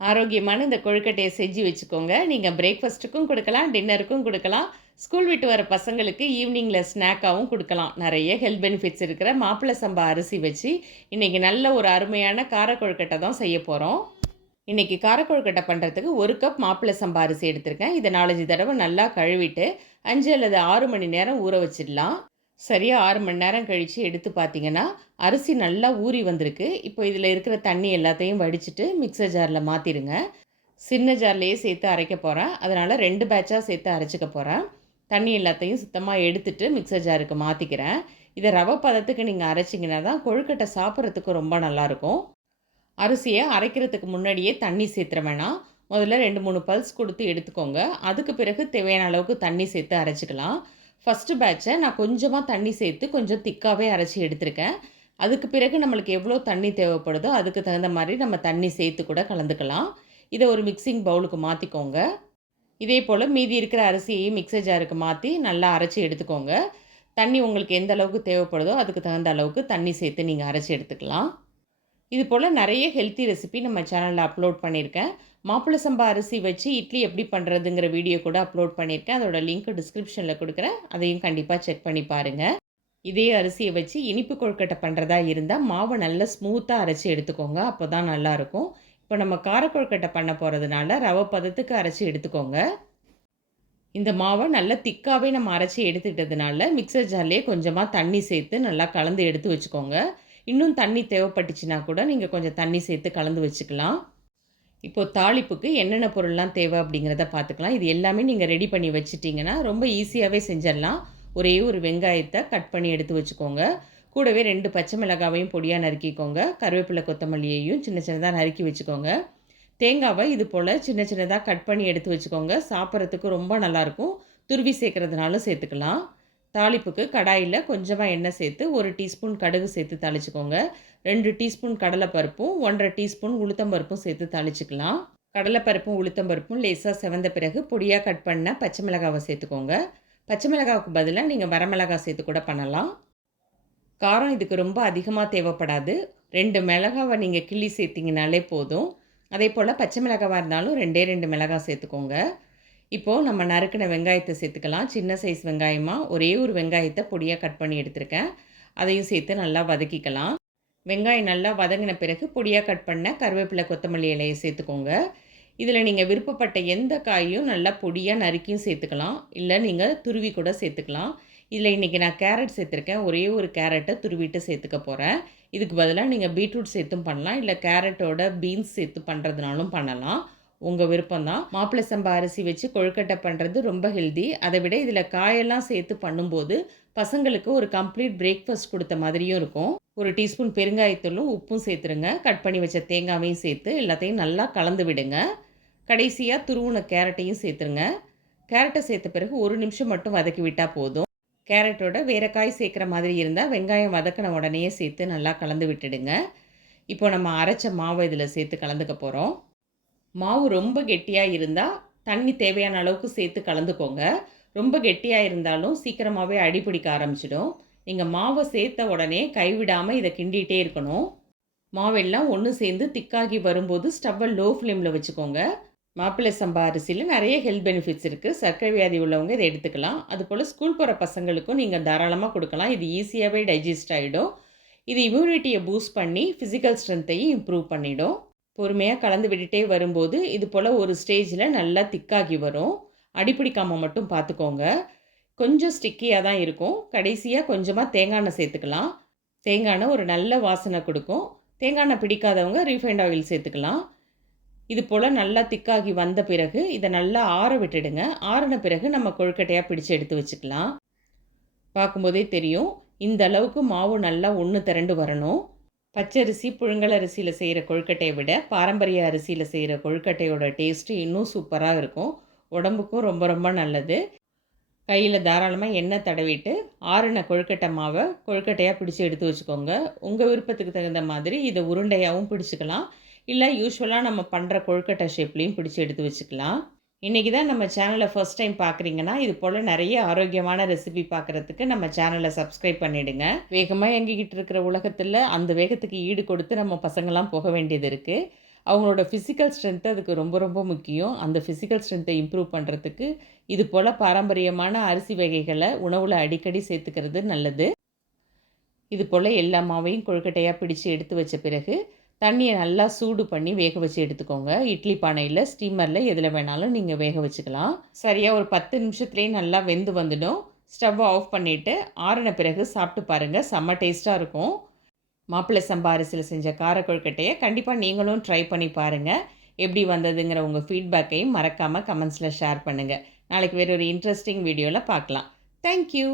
ஆரோக்கியமான இந்த கொழுக்கட்டைய செஞ்சு வச்சுக்கோங்க. நீங்க பிரேக்ஃபாஸ்ட்டுக்கும் குடுக்கலாம், டின்னருக்கும் குடுக்கலாம். ஸ்கூல் விட்டு வர பசங்களுக்கு ஈவினிங்ல ஸ்நாக்காவும் குடுக்கலாம். நெறைய ஹெல்த் பெனிஃபிட்ஸ் இருக்கிற மாப்பிள சம்பா அரிசி வச்சு, இன்னைக்கு நல்ல ஒரு அருமையான கார கொழுக்கட்டை தான் செய்ய போறோம். இன்னைக்கு கார கொழுக்கட்டை பண்றதுக்கு 1 கப் மாப்பிள சம்பா அரிசி எடுத்திருக்கேன். இத 4, 5 தடவ நல்லா கழுவிட்டு 5 அல்லது 6 மணி நேரம் ஊற வச்சிடலாம். சரியா 6 மணி நேரம் கழிச்சு எடுத்து பார்த்தீங்கன்னா, அரிசி நல்லா ஊறி வந்திருக்கு. இப்போ இதில இருக்கிற தண்ணி எல்லாத்தையும் வடிச்சுட்டு மிக்ஸர் ஜார்ல மாத்திருங்க. சின்ன ஜார்லயே சேர்த்து அரைக்க போறேன். அதனால 2 பேட்சா சேர்த்து அரைச்சுக்க போறேன். தண்ணி எல்லாத்தையும் சுத்தமா எடுத்துட்டு மிக்ஸர் ஜாருக்கு மாத்திக்கிறேன். இத ரவை பதத்துக்கு நீங்க அரைச்சிங்கன்னா தான் கொழுக்கட்டை சாப்பிட்றதுக்கு ரொம்ப நல்லாயிருக்கும். அரிசியை அரைக்கிறதுக்கு முன்னாடியே தண்ணி சேர்த்துற வேணாம். முதல்ல 2, 3 பல்ஸ் கொடுத்து எடுத்துக்கோங்க. அதுக்கு பிறகு தேவையான அளவுக்கு தண்ணி சேர்த்து அரைச்சிக்கலாம். ஃபஸ்ட்டு பேட்சை நான் கொஞ்சமாக தண்ணி சேர்த்து கொஞ்சம் திக்காகவே அரைச்சி எடுத்திருக்கேன். அதுக்கு பிறகு நம்மளுக்கு எவ்வளோ தண்ணி தேவைப்படுதோ அதுக்கு தகுந்த மாதிரி நம்ம தண்ணி சேர்த்து கூட கலந்துக்கலாம். இதை ஒரு மிக்சிங் பவுலுக்கு மாற்றிக்கோங்க. இதே போல் மீதி இருக்கிற அரிசியையும் மிக்சர் ஜாருக்கு மாற்றி நல்லா அரைச்சி எடுத்துக்கோங்க. தண்ணி உங்களுக்கு எந்த அளவுக்கு தேவைப்படுதோ அதுக்கு தகுந்த அளவுக்கு தண்ணி சேர்த்து நீங்கள் அரைச்சி எடுத்துக்கலாம். இது போல் நிறைய ஹெல்த்தி ரெசிபி நம்ம சேனலில் அப்லோட் பண்ணியிருக்கேன். மாப்பிள சம்பா அரிசி வச்சு இட்லி எப்படி பண்ணுறதுங்கிற வீடியோ கூட அப்லோட் பண்ணியிருக்கேன். அதோட லிங்க் டிஸ்கிரிப்ஷனில் கொடுக்குறேன். அதையும் கண்டிப்பாக செக் பண்ணி பாருங்கள். இதே அரிசியை வச்சு இனிப்பு கொழுக்கட்டை பண்ணுறதா இருந்தால் மாவை நல்லா ஸ்மூத்தாக அரைச்சி எடுத்துக்கோங்க. அப்போ தான் நல்லாயிருக்கும். இப்போ நம்ம கார கொழுக்கட்டை பண்ண போகிறதுனால ரவை பதத்துக்கு அரைச்சி எடுத்துக்கோங்க. இந்த மாவை நல்லா திக்காகவே நம்ம அரைச்சி எடுத்துக்கிட்டதுனால மிக்சர் ஜார்லேயே கொஞ்சமாக தண்ணி சேர்த்து நல்லா கலந்து எடுத்து வச்சுக்கோங்க. இன்னும் தண்ணி தேவைப்பட்டுச்சுன்னா கூட நீங்கள் கொஞ்சம் தண்ணி சேர்த்து கலந்து வச்சுக்கலாம். இப்போது தாளிப்புக்கு என்னென்ன பொருள்லாம் தேவை அப்படிங்கிறத பார்த்துக்கலாம். இது எல்லாமே நீங்கள் ரெடி பண்ணி வச்சுட்டிங்கன்னா ரொம்ப ஈஸியாகவே செஞ்சிடலாம். ஒரே ஒரு வெங்காயத்தை கட் பண்ணி எடுத்து வச்சுக்கோங்க. கூடவே 2 பச்சை மிளகாவையும் பொடியாக நறுக்கிக்கோங்க. கருவேப்பிலை கொத்தமல்லியையும் சின்ன சின்னதாக நறுக்கி வச்சுக்கோங்க. தேங்காவை இது போல் சின்ன சின்னதாக கட் பண்ணி எடுத்து வச்சுக்கோங்க. சாப்பிட்றதுக்கு ரொம்ப நல்லாயிருக்கும். துருவி சேர்க்குறதுனாலும் சேர்த்துக்கலாம். தாளிப்புக்கு கடாயில் கொஞ்சமாக எண்ணெய் சேர்த்து 1 டீஸ்பூன் கடுகு சேர்த்து தாளிச்சுக்கோங்க. 2 டீஸ்பூன் கடலைப்பருப்பும் 1½ டீஸ்பூன் உளுத்தம்பருப்பும் சேர்த்து தாளிச்சுக்கலாம். கடலைப்பருப்பும் உளுத்தம்பருப்பும் லேசாக செவந்த பிறகு பொடியாக கட் பண்ண பச்சை மிளகாவை சேர்த்துக்கோங்க. பச்சை மிளகாவுக்கு பதிலாக நீங்கள் வரமிளகாய் சேர்த்து கூட பண்ணலாம். காரம் இதுக்கு ரொம்ப அதிகமாக தேவைப்படாது. 2 மிளகாவை நீங்கள் கிள்ளி சேர்த்திங்கனாலே போதும். அதே போல் பச்சை மிளகாவாக இருந்தாலும் 2 மிளகாய் சேர்த்துக்கோங்க. இப்போது நம்ம நறுக்கின வெங்காயத்தை சேர்த்துக்கலாம். சின்ன சைஸ் வெங்காயமாக ஒரே ஒரு வெங்காயத்தை பொடியாக கட் பண்ணி எடுத்திருக்கேன். அதையும் சேர்த்து நல்லா வதக்கிக்கலாம். வெங்காயம் நல்லா வதங்கின பிறகு பொடியாக கட் பண்ண கருவேப்பிலை கொத்தமல்லி இலையை சேர்த்துக்கோங்க. இதில் நீங்கள் விருப்பப்பட்ட எந்த காயும் நல்லா பொடியாக நறுக்கியும் சேர்த்துக்கலாம். இல்லை நீங்கள் துருவி கூட சேர்த்துக்கலாம். இதில் இன்றைக்கி நான் கேரட் சேர்த்துருக்கேன். ஒரே ஒரு கேரட்டை துருவிட்டு சேர்த்துக்க போகிறேன். இதுக்கு பதிலாக நீங்கள் பீட்ரூட் சேர்த்தும் பண்ணலாம். இல்லை கேரட்டோட பீன்ஸ் சேர்த்து பண்ணுறதுனாலும் பண்ணலாம். உங்கள் விருப்பம்தான். மாப்பிள சம்பா அரிசி வச்சு கொழுக்கட்டை பண்ணுறது ரொம்ப ஹெல்தி. அதை விட இதில் காயெல்லாம் சேர்த்து பண்ணும்போது பசங்களுக்கு ஒரு கம்ப்ளீட் பிரேக்ஃபாஸ்ட் கொடுத்த மாதிரியும் இருக்கும். 1 டீஸ்பூன் பெருங்காயத்தூளும் உப்பும் சேர்த்துருங்க. கட் பண்ணி வச்ச தேங்காவையும் சேர்த்து எல்லாத்தையும் நல்லா கலந்து விடுங்க. கடைசியாக துருவுன கேரட்டையும் சேர்த்துருங்க. கேரட்டை சேர்த்த பிறகு 1 நிமிஷம் மட்டும் வதக்கி விட்டால் போதும். கேரட்டோட வேறு காய் சேர்க்குற மாதிரி இருந்தால் வெங்காயம் வதக்கின உடனேயே சேர்த்து நல்லா கலந்து விட்டுடுங்க. இப்போ நம்ம அரைச்ச மாவை இதில் சேர்த்து கலந்துக்க போகிறோம். மாவு ரொம்ப கெட்டியாக இருந்தால் தண்ணி தேவையான அளவுக்கு சேர்த்து கலந்துக்கோங்க. ரொம்ப கெட்டியாக இருந்தாலும் சீக்கிரமாகவே அடிப்பிடிக்க ஆரம்பிச்சிடும். நீங்கள் மாவை சேர்த்த உடனே கைவிடாமல் இதை கிண்டிகிட்டே இருக்கணும். மாவெல்லாம் ஒன்று சேர்ந்து திக்காகி வரும்போது ஸ்டவ்வை லோ ஃப்ளேமில் வச்சுக்கோங்க. மாப்பிள்ளை சம்பா அரிசியில் நிறைய ஹெல்த் பெனிஃபிட்ஸ் இருக்குது. சர்க்கரை வியாதி உள்ளவங்க இதை எடுத்துக்கலாம். அதுபோல் ஸ்கூல் போகிற பசங்களுக்கும் நீங்கள் தாராளமாக கொடுக்கலாம். இது ஈஸியாகவே டைஜஸ்ட் ஆகிடும். இது இம்யூனிட்டியை பூஸ்ட் பண்ணி ஃபிசிக்கல் ஸ்ட்ரென்த்தையும் இம்ப்ரூவ் பண்ணிடும். பொறுமையாக கலந்து விட்டுட்டே வரும்போது இது போல் ஒரு ஸ்டேஜில் நல்லா திக்காகி வரும். அடிப்பிடிக்காமல் மட்டும் பார்த்துக்கோங்க. கொஞ்சம் ஸ்டிக்கியாக தான் இருக்கும். கடைசியாக கொஞ்சமாக தேங்காய் எண்ணெய் சேர்த்துக்கலாம். தேங்காய் எண்ணெய் ஒரு நல்ல வாசனை கொடுக்கும். தேங்காய் எண்ணெய் பிடிக்காதவங்க ரீஃபைண்ட் ஆயில் சேர்த்துக்கலாம். இது போல் நல்லா திக்காகி வந்த பிறகு இதை நல்லா ஆற விட்டுடுங்க. ஆறின பிறகு நம்ம கொழுக்கட்டையாக பிடிச்சு எடுத்து வச்சுக்கலாம். பார்க்கும்போதே தெரியும், இந்த அளவுக்கு மாவு நல்லா ஒன்று திரண்டு வரணும். பச்சரிசி புழுங்கலரிசியில் செய்கிற கொழுக்கட்டையை விட பாரம்பரிய அரிசியில் செய்கிற கொழுக்கட்டையோட டேஸ்ட்டு இன்னும் சூப்பராக இருக்கும். உடம்புக்கும் ரொம்ப ரொம்ப நல்லது. கையில் தாராளமாக எண்ணெய் தடவிட்டு ஆறின கொழுக்கட்டை மாவை கொழுக்கட்டையாக பிடிச்சி எடுத்து வச்சுக்கோங்க. உங்கள் விருப்பத்துக்கு தகுந்த மாதிரி இதை உருண்டையாகவும் பிடிச்சிக்கலாம். இல்லை யூஸ்வலாக நம்ம பண்ணுற கொழுக்கட்டை ஷேப்லேயும் பிடிச்சி எடுத்து வச்சுக்கலாம். இன்றைக்கி தான் நம்ம சேனலை ஃபர்ஸ்ட் டைம் பார்க்குறீங்கன்னா இது போல் நிறைய ஆரோக்கியமான ரெசிபி பார்க்குறதுக்கு நம்ம சேனலை சப்ஸ்கிரைப் பண்ணிவிடுங்க. வேகமாக இயங்கிக்கிட்டு இருக்கிற உலகத்தில் அந்த வேகத்துக்கு ஈடு கொடுத்து நம்ம பசங்களாம் போக வேண்டியது இருக்குது. அவங்களோட ஃபிசிக்கல் ஸ்ட்ரென்த் அதுக்கு ரொம்ப ரொம்ப முக்கியம். அந்த ஃபிசிக்கல் ஸ்ட்ரென்த்தை இம்ப்ரூவ் பண்ணுறதுக்கு இது போல் பாரம்பரியமான அரிசி வகைகளை உணவில் அடிக்கடி சேர்த்துக்கிறது நல்லது. இது போல் எல்லா மாவையும் கொழுக்கட்டையாக பிடிச்சு எடுத்து வச்ச பிறகு தண்ணியை நல்லா சூடு பண்ணி வேக வச்சு எடுத்துக்கோங்க. இட்லி பானையில், ஸ்டீமரில் எதில் வேணாலும் நீங்கள் வேக வச்சுக்கலாம். சரியாக ஒரு 10 நிமிஷத்துலேயே நல்லா வெந்து வந்துடும். ஸ்டவ் ஆஃப் பண்ணிவிட்டு ஆறின பிறகு சாப்பிட்டு பாருங்கள், செம்ம டேஸ்ட்டாக இருக்கும். மாப்பிள்ளை சம்பா அரிசியில் செஞ்ச கார கொழுக்கட்டையை கண்டிப்பாக நீங்களும் ட்ரை பண்ணி பாருங்கள். எப்படி வந்ததுங்கிற உங்கள் ஃபீட்பேக்கையும் மறக்காமல் கமெண்ட்ஸில் ஷேர் பண்ணுங்கள். நாளைக்கு வேறு ஒரு இன்ட்ரெஸ்டிங் வீடியோவில் பார்க்கலாம். தேங்க்யூ.